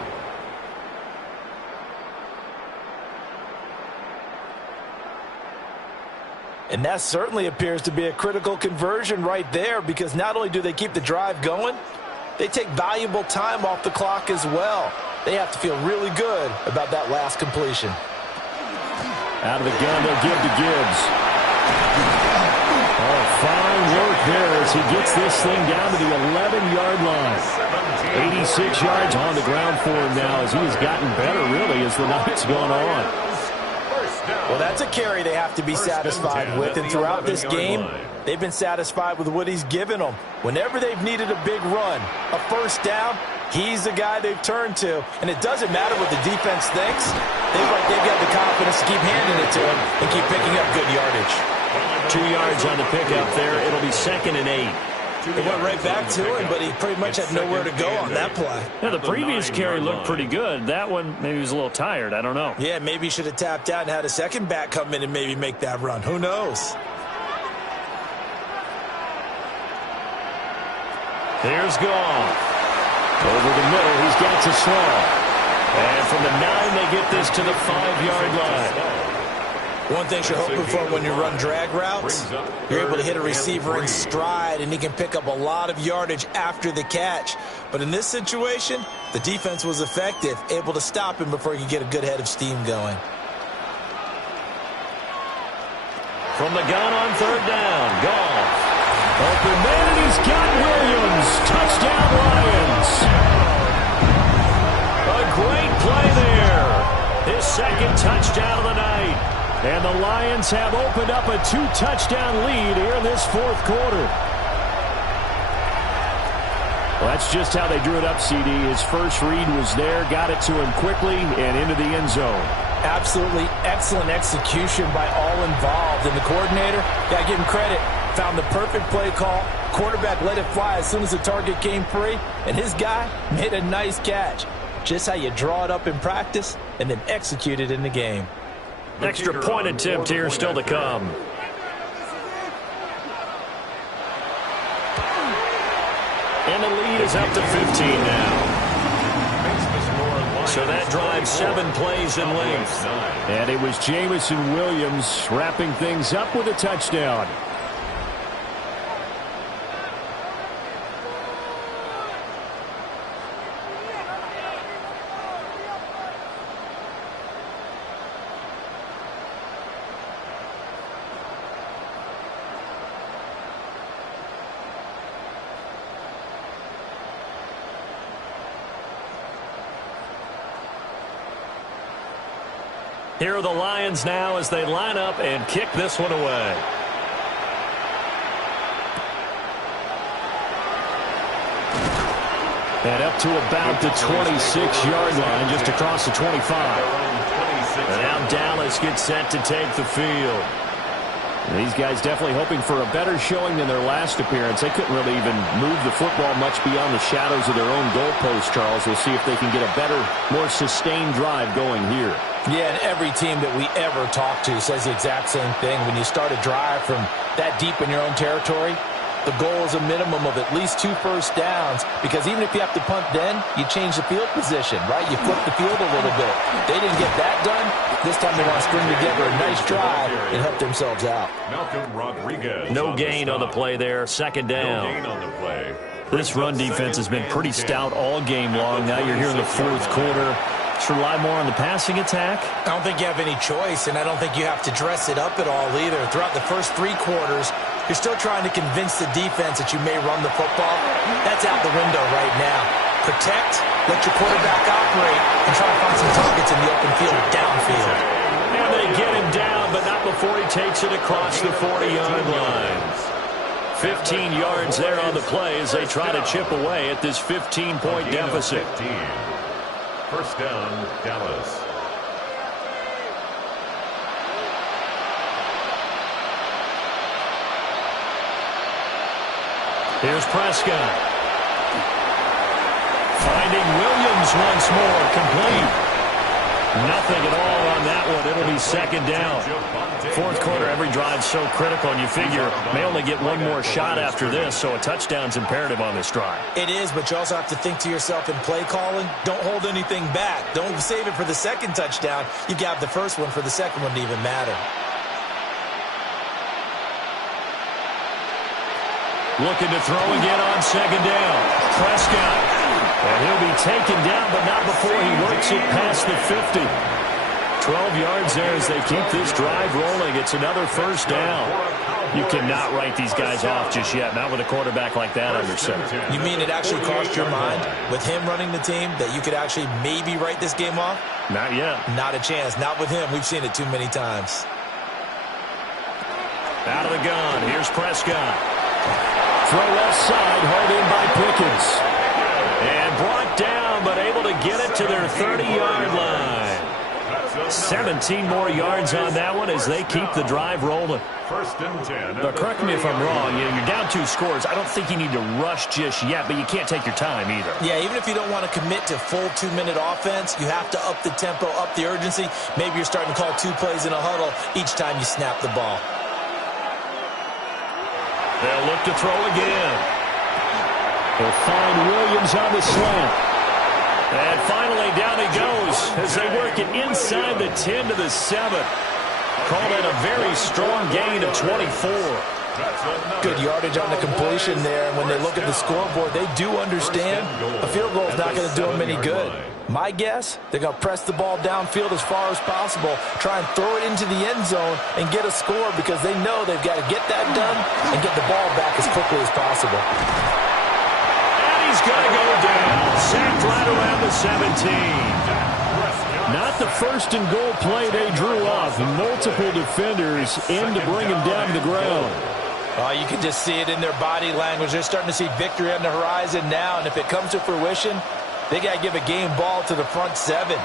And that certainly appears to be a critical conversion right there, because not only do they keep the drive going, they take valuable time off the clock as well. They have to feel really good about that last completion. Out of the gun, they'll give to Gibbs. Oh, fine work there as he gets this thing down to the 11-yard line. 86 yards on the ground for him now as he has gotten better, really, as the night's gone on. Well, that's a carry they have to be satisfied with, and throughout this game, they've been satisfied with what he's given them. Whenever they've needed a big run, a first down, he's the guy they've turned to. And it doesn't matter what the defense thinks. They've got the confidence to keep handing it to him and keep picking up good yardage. 2 yards on the pickup there. It'll be 2nd and 8. It went right back to him, but he pretty much had nowhere to go on that play. Yeah, the previous carry looked pretty good. That one, maybe he was a little tired. I don't know. Yeah, maybe he should have tapped out and had a second back come in and maybe make that run. Who knows? Here's Goff. Over the middle, he's got to slow. And from the 9, they get this to the 5-yard line. One thing you're hoping for when you run drag routes, you're able to hit a receiver in stride, and he can pick up a lot of yardage after the catch. But in this situation, the defense was effective, able to stop him before he could get a good head of steam going. From the gun on 3rd down, Goff. Open man, and he's got Williams. Touchdown, Lions. A great play there. His 2nd touchdown of the night. And the Lions have opened up a 2-touchdown lead here in this 4th quarter. Well, that's just how they drew it up, CD. His first read was there, got it to him quickly, and into the end zone. Absolutely excellent execution by all involved. And the coordinator, got to give him credit, found the perfect play call. Quarterback let it fly as soon as the target came free, and his guy made a nice catch. Just how you draw it up in practice and then execute it in the game. Extra point attempt here still to come. And the lead is up to 15 now. So that drives 7 plays in length. And it was Jamison Williams wrapping things up with a touchdown. Here are the Lions now as they line up and kick this one away. And up to about the 26-yard line, just across the 25. And now Dallas gets set to take the field. And these guys definitely hoping for a better showing than their last appearance. They couldn't really even move the football much beyond the shadows of their own goalpost, Charles. We'll see if they can get a better, more sustained drive going here. Yeah, and every team that we ever talk to says the exact same thing. When you start a drive from that deep in your own territory, the goal is a minimum of at least 2 first downs, because even if you have to punt then, you change the field position, right? You flip the field a little bit. They didn't get that done. This time they want to string together a nice drive and help themselves out. No gain on the play there. 2nd down. No gain on the play. This run defense has been pretty stout all game long. Now you're here in the 4th quarter. Should rely more on the passing attack? I don't think you have any choice, and I don't think you have to dress it up at all either. Throughout the first 3 quarters, you're still trying to convince the defense that you may run the football, That's out the window right now. Protect, let your quarterback operate, and try to find some targets in the open field downfield. And they get him down, but not before he takes it across the 40-yard line. 15 yards there on the play as they try to chip away at this 15-point deficit. 15. First down, Dallas. Here's Prescott. Finding Williams once more, complete. Nothing at all on that one. It'll be second down. Fourth quarter, every drive's so critical, and you figure may only get one more shot after this, so a touchdown's imperative on this drive. It is, but you also have to think to yourself in play calling, don't hold anything back. Don't save it for the second touchdown. You got the first one for the second one to even matter. Looking to throw again on second down. Prescott. And he'll be taken down, but not before he works it past the 50. 12 yards there as they keep this drive rolling. It's another first down. You cannot write these guys off just yet, not with a quarterback like that under center. You mean it actually crossed your mind with him running the team that you could actually maybe write this game off? Not yet. Not a chance. Not with him. We've seen it too many times. Out of the gun. Here's Prescott. Throw left side, hauled in by Pickens. And brought down, but able to get it to their 30-yard line. 17 more yards on that one as they keep the drive rolling. First and 10. Now, correct me if I'm wrong. You're down 2 scores. I don't think you need to rush just yet, but you can't take your time either. Yeah, even if you don't want to commit to full 2-minute offense, you have to up the tempo, up the urgency. Maybe you're starting to call 2 plays in a huddle each time you snap the ball. They'll look to throw again. They'll find Williams on the slant. And finally, down he goes as they work it inside the 10 to the 7. Called it a very strong gain of 24. Good yardage on the completion there. And when they look at the scoreboard, they do understand a field goal is not going to do them any good. My guess, they're going to press the ball downfield as far as possible, try and throw it into the end zone and get a score because they know they've got to get that done and get the ball back as quickly as possible. He's going to go down. Sacked right around the 17. Not the first and goal play they drew off. Multiple defenders in to bring him down to the ground. Oh, you can just see it in their body language. They're starting to see victory on the horizon now, and if it comes to fruition, they got to give a game ball to the front 7.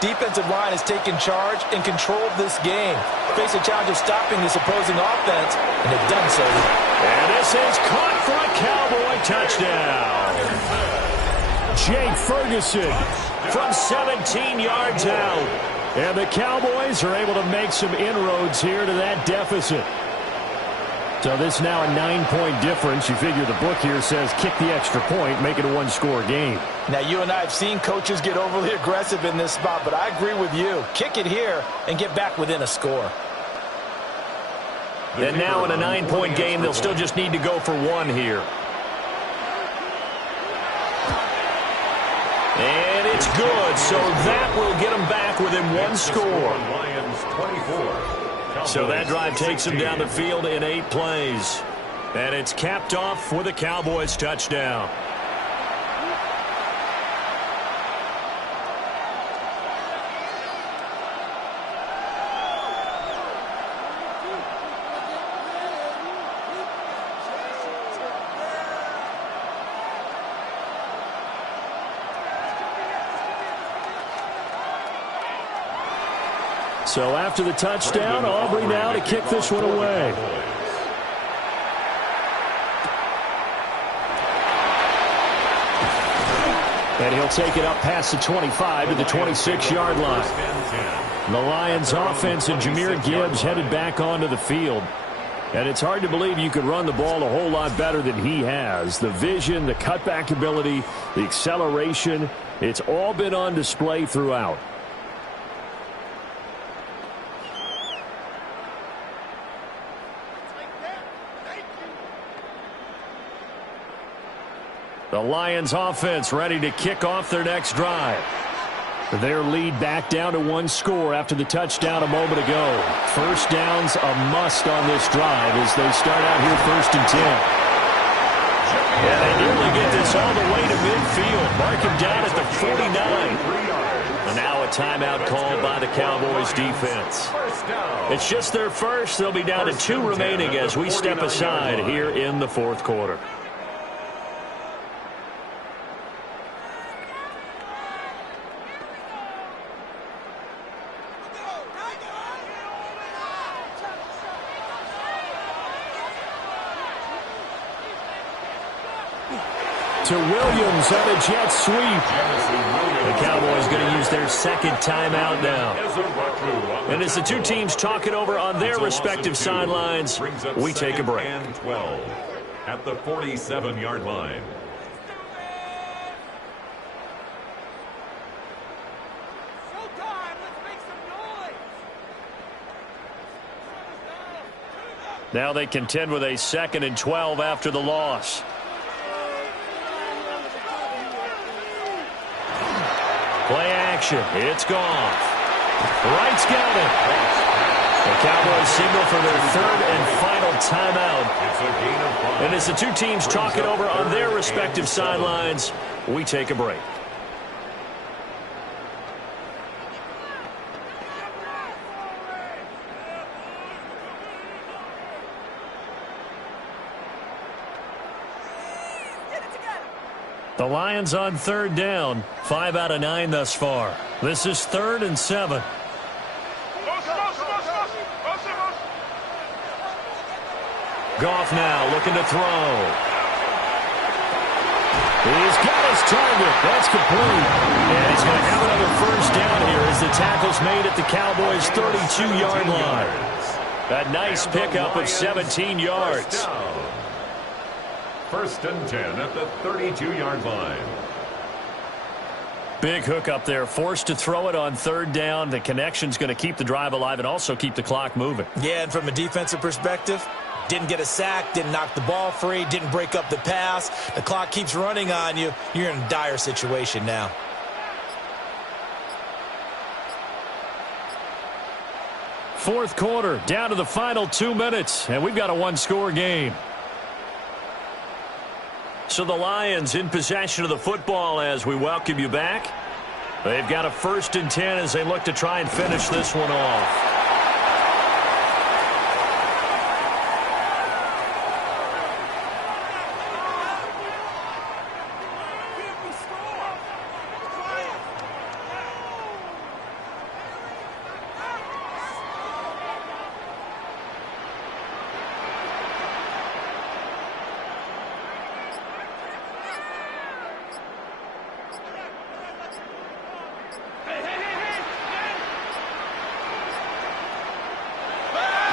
Defensive line has taken charge and controlled this game. Face a challenge of stopping this opposing offense, and they've done so. And this is caught for a Cowboy touchdown. Jake Ferguson from 17 yards out. And the Cowboys are able to make some inroads here to that deficit. So this now a 9-point difference. You figure the book here says kick the extra point, make it a 1-score game. Now, you and I have seen coaches get overly aggressive in this spot, but I agree with you. Kick it here and get back within a score. And now in a 9-point game, they'll still just need to go for 1 here. And it's good, so that will get them back within 1 score. So that drive takes them down the field in 8 plays. And it's capped off with a Cowboys touchdown. So after the touchdown, Aubrey now to kick this one away. And he'll take it up past the 25 to the 26-yard line. The Lions offense and Jahmyr Gibbs headed back onto the field. And it's hard to believe you could run the ball a whole lot better than he has. The vision, the cutback ability, the acceleration, it's all been on display throughout. The Lions offense ready to kick off their next drive. Their lead back down to 1 score after the touchdown a moment ago. First down's a must on this drive as they start out here 1st and 10. And they nearly get this all the way to midfield. Mark him down at the 49. And now a timeout called by the Cowboys defense. It's just their first. They'll be down to 2 remaining as we step aside here in the fourth quarter. To Williams on a jet sweep. The Cowboys going to use their second timeout now. And as the two teams talk it over on their respective sidelines, we take a break. And 12 at the 47-yard line. Now they contend with a 2nd and 12 after the loss. Play action. It's Goff. Wright's got it. The Cowboys signal for their 3rd and final timeout. It's a gain of 5. And as the two teams talk it over on their respective sidelines, we take a break. The Lions on 3rd down. 5 out of 9 thus far. This is 3rd and 7. Goff now looking to throw. He's got his target. That's complete. And he's going to have another first down here as the tackle's made at the Cowboys' 32-yard line. A nice pickup of 17 yards. 1st and 10 at the 32-yard line. Big hook up there, forced to throw it on 3rd down. The connection's going to keep the drive alive and also keep the clock moving. Yeah, and from a defensive perspective, didn't get a sack, didn't knock the ball free, didn't break up the pass. The clock keeps running on you. You're in a dire situation now. Fourth quarter, down to the final 2 minutes, and we've got a 1-score game. So the Lions in possession of the football as we welcome you back. They've got a 1st and 10 as they look to try and finish this one off.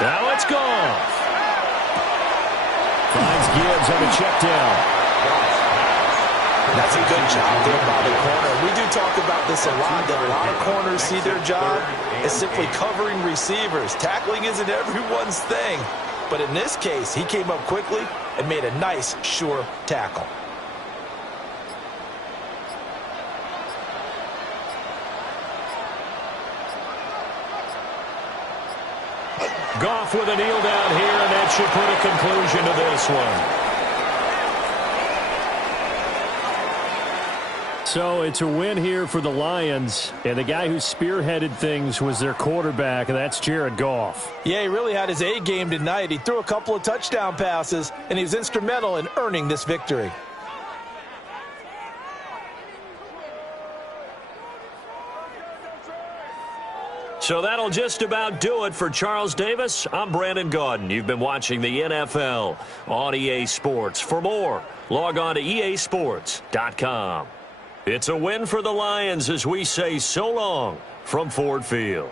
Now it's Goff. Finds Gibbs on the check down. That's a good job there by the corner. We do talk about this a lot, that a lot of corners see their job as simply covering receivers. Tackling isn't everyone's thing. But in this case, he came up quickly and made a nice, sure tackle. Goff with a kneel down here, and that should put a conclusion to this one. So it's a win here for the Lions, and the guy who spearheaded things was their quarterback, and that's Jared Goff. Yeah, he really had his A game tonight. He threw a couple of touchdown passes, and he was instrumental in earning this victory. So that'll just about do it for Charles Davis. I'm Brandon Gaudin. You've been watching the NFL on EA Sports. For more, log on to easports.com. It's a win for the Lions as we say so long from Ford Field.